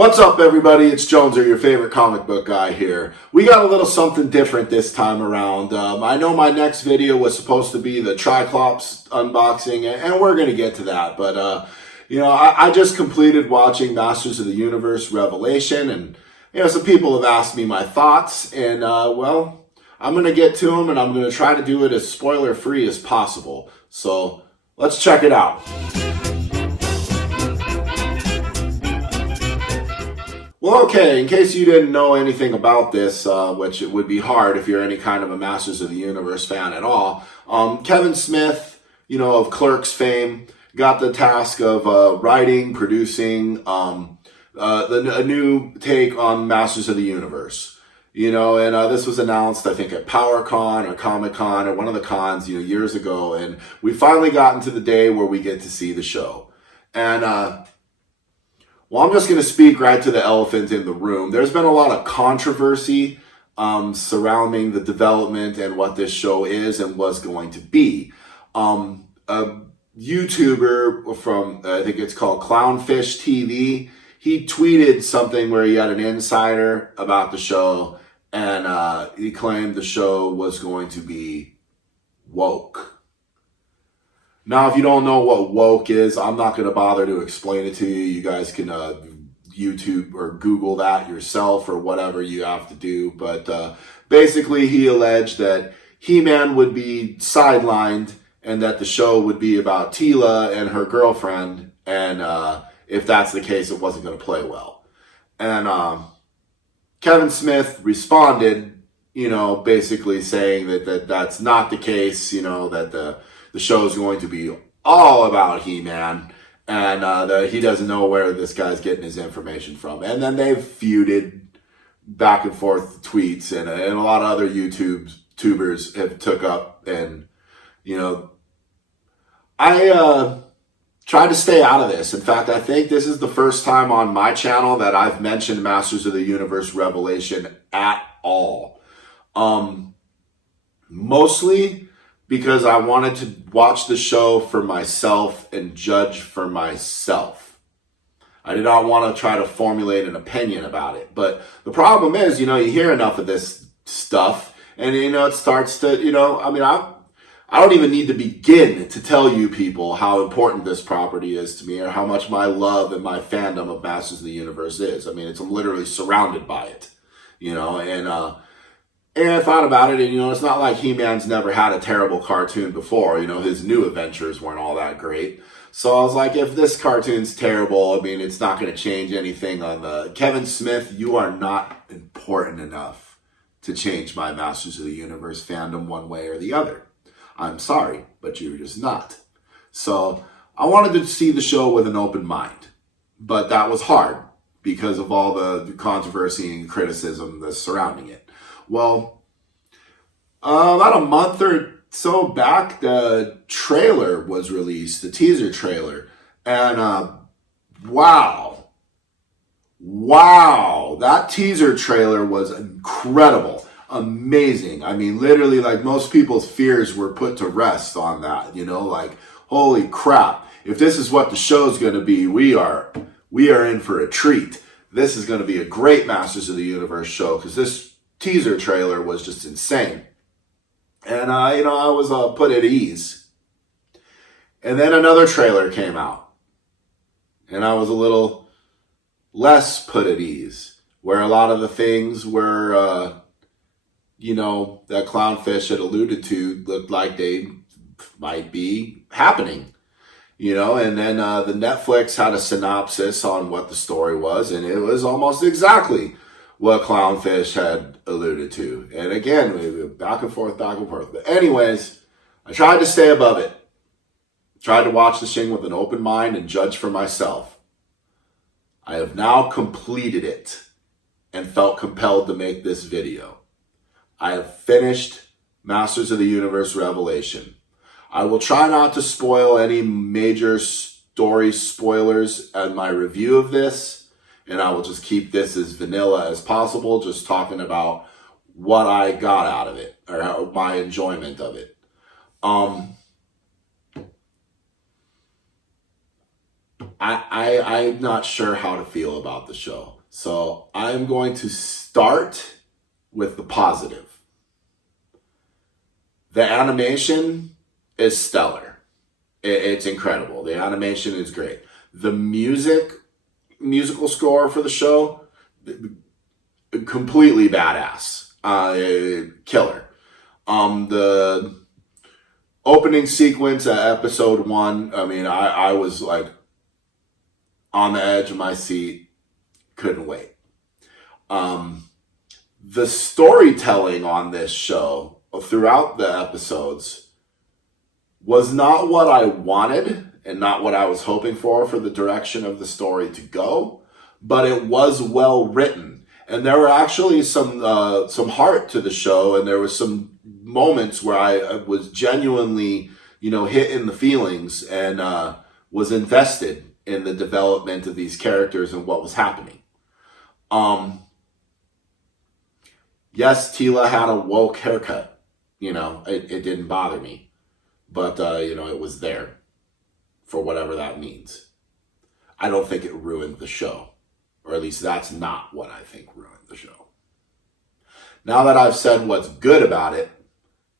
What's up, everybody? It's Joneser, your favorite comic book guy here. We got a little something different this time around. I know my next video was supposed to be the Triclops unboxing, and we're going to get to that. But, I just completed watching Masters of the Universe Revelation, and, some people have asked me my thoughts, and, I'm going to get to them, and I'm going to try to do it as spoiler-free as possible. So, let's check it out. Well, okay, in case you didn't know anything about this, which it would be hard if you're any kind of a Masters of the Universe fan at all, Kevin Smith, of Clerks fame, got the task of writing, producing a new take on Masters of the Universe. And this was announced, I think, at PowerCon or Comic-Con or one of the cons, years ago, and we finally gotten to the day where we get to see the show. And, well, I'm just going to speak right to the elephant in the room. There's been a lot of controversy surrounding the development and what this show is and was going to be. A YouTuber from, I think it's called Clownfish TV, he tweeted something where he had an insider about the show, and he claimed the show was going to be woke. Now, if you don't know what woke is, I'm not going to bother to explain it to you. You guys can YouTube or Google that yourself or whatever you have to do. But basically, he alleged that He-Man would be sidelined and that the show would be about Teela and her girlfriend. And if that's the case, it wasn't going to play well. And Kevin Smith responded, basically saying that that's not the case, that the show is going to be all about He-Man, and that he doesn't know where this guy's getting his information from. And then they've feuded back and forth tweets, and a lot of other YouTubers have took up. And, I tried to stay out of this. In fact, I think this is the first time on my channel that I've mentioned Masters of the Universe Revelation at all. Mostly because I wanted to watch the show for myself and judge for myself. I did not want to try to formulate an opinion about it. But the problem is, you hear enough of this stuff, and, it starts to, I don't even need to begin to tell you people how important this property is to me or how much my love and my fandom of Masters of the Universe is. I'm literally surrounded by it, and I thought about it, and, it's not like He-Man's never had a terrible cartoon before. His new adventures weren't all that great. So I was like, if this cartoon's terrible, it's not going to change anything on the... Kevin Smith, you are not important enough to change my Masters of the Universe fandom one way or the other. I'm sorry, but you're just not. So I wanted to see the show with an open mind. But that was hard because of all the controversy and criticism that's surrounding it. Well, about a month or so back, the trailer was released, the teaser trailer. And wow, that teaser trailer was incredible, amazing. Literally, like, most people's fears were put to rest on that, holy crap. If this is what the show's going to be, we are in for a treat. This is going to be a great Masters of the Universe show, because this teaser trailer was just insane. And, I was put at ease. And then another trailer came out. And I was a little less put at ease, where a lot of the things were, that Clownfish had alluded to looked like they might be happening. And then the Netflix had a synopsis on what the story was, and it was almost exactly what Clownfish had alluded to. And again, we were back and forth. But anyways, I tried to stay above it. Tried to watch the thing with an open mind and judge for myself. I have now completed it and felt compelled to make this video. I have finished Masters of the Universe Revelation. I will try not to spoil any major story spoilers in my review of this. And I will just keep this as vanilla as possible, just talking about what I got out of it, or my enjoyment of it. I'm not sure how to feel about the show. So I'm going to start with the positive. The animation is stellar. It's incredible. The animation is great. The musical score for the show, completely badass. Killer. The opening sequence at episode 1, I mean, I was like on the edge of my seat. Couldn't wait. The storytelling on this show throughout the episodes was not what I wanted and not what I was hoping for the direction of the story to go, but it was well written. And there were actually some heart to the show, and there was some moments where I was genuinely, hit in the feelings and was invested in the development of these characters and what was happening. Yes, Tila had a woke haircut. It didn't bother me. But, it was there for whatever that means. I don't think it ruined the show. Or at least that's not what I think ruined the show. Now that I've said what's good about it,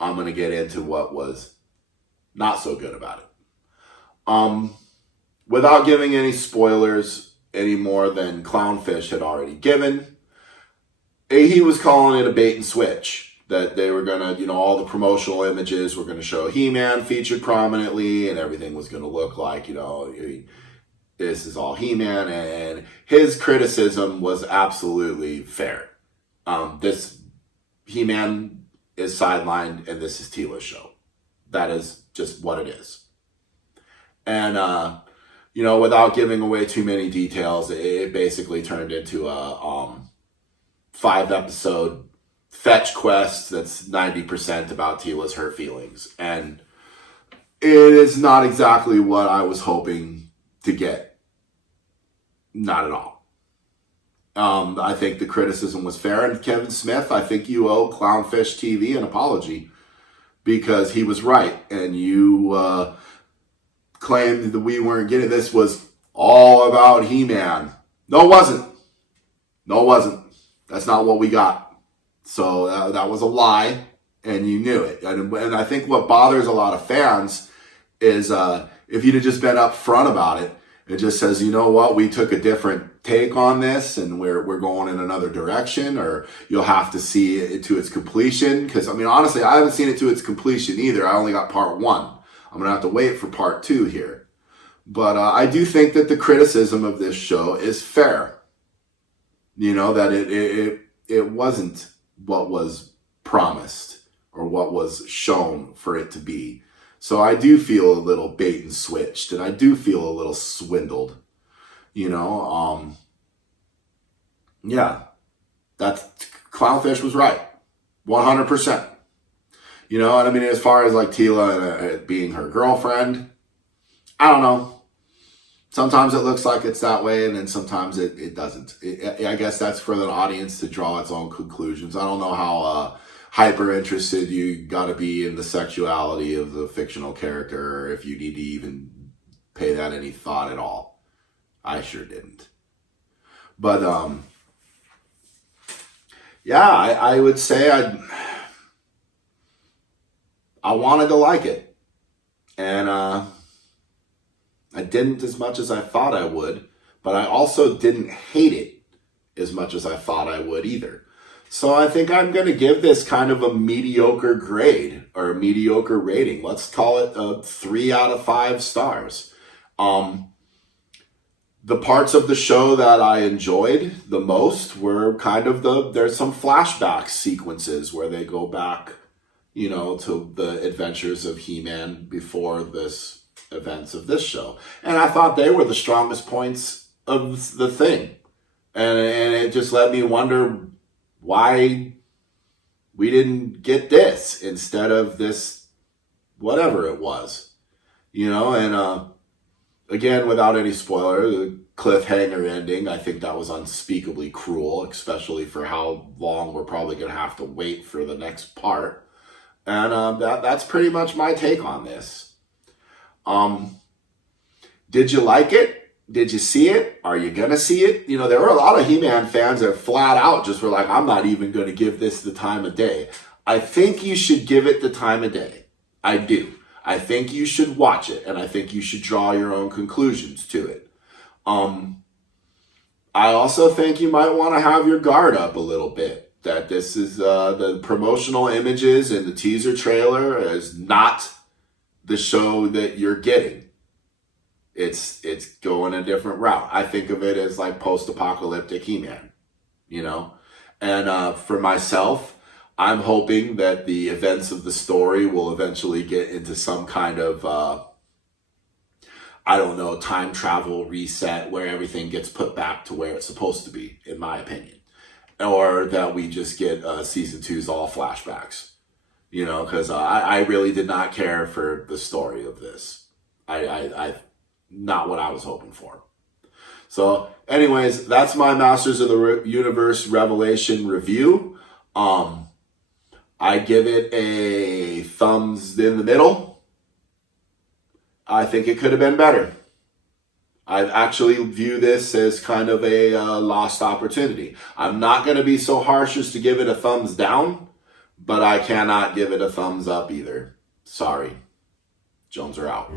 I'm going to get into what was not so good about it. Without giving any spoilers any more than Clownfish had already given, he was calling it a bait and switch. That they were going to, all the promotional images were going to show He-Man featured prominently, and everything was going to look like, this is all He-Man, and his criticism was absolutely fair. This He-Man is sidelined, and this is Teela's show. That is just what it is. And, without giving away too many details, it basically turned into a 5-episode fetch quest that's 90% about Teela's hurt feelings. And it is not exactly what I was hoping to get. Not at all. I think the criticism was fair. And Kevin Smith, I think you owe Clownfish TV an apology, because he was right. And you claimed that we weren't getting this was all about He-Man. No, it wasn't. No, it wasn't. That's not what we got. So that was a lie, and you knew it. And I think what bothers a lot of fans is if you'd have just been upfront about it, it just says, you know what, we took a different take on this, and we're going in another direction, or you'll have to see it to its completion. Because, honestly, I haven't seen it to its completion either. I only got part 1. I'm going to have to wait for part 2 here. But I do think that the criticism of this show is fair. That it wasn't what was promised or what was shown for it to be. So I do feel a little bait and switched, and I do feel a little swindled. That Clownfish was right. 100%. As far as like Teela being her girlfriend, I don't know. Sometimes it looks like it's that way, and then sometimes it doesn't. I guess that's for the audience to draw its own conclusions. I don't know how hyper interested you got to be in the sexuality of the fictional character, or if you need to even pay that any thought at all. I sure didn't. But, I would say I wanted to like it. And, I didn't as much as I thought I would, but I also didn't hate it as much as I thought I would either. So I think I'm going to give this kind of a mediocre grade, or a mediocre rating. Let's call it a 3 out of 5 stars. The parts of the show that I enjoyed the most were kind of there's some flashback sequences where they go back, to the adventures of He-Man before this events of this show. And I thought they were the strongest points of the thing. And it just let me wonder why we didn't get this instead of this, whatever it was. And again, without any spoiler, the cliffhanger ending, I think that was unspeakably cruel, especially for how long we're probably going to have to wait for the next part. And that's pretty much my take on this. Did you like it? Did you see it? Are you going to see it? You know, there were a lot of He-Man fans that flat out just were like, I'm not even going to give this the time of day. I think you should give it the time of day. I do. I think you should watch it, and I think you should draw your own conclusions to it. I also think you might want to have your guard up a little bit. That this is the promotional images and the teaser trailer is not the show that you're getting. It's going a different route. I think of it as like post-apocalyptic He-Man, you know? And for myself, I'm hoping that the events of the story will eventually get into some kind of, I don't know, time travel reset where everything gets put back to where it's supposed to be, in my opinion. Or that we just get season 2's all flashbacks, you know, because I really did not care for the story of this. I not what I was hoping for. So anyways, that's my Masters of the Universe Revelation review. I give it a thumbs in the middle. I think it could have been better. I actually view this as kind of a lost opportunity. I'm not going to be so harsh as to give it a thumbs down, but I cannot give it a thumbs up either. Sorry. Jones are out.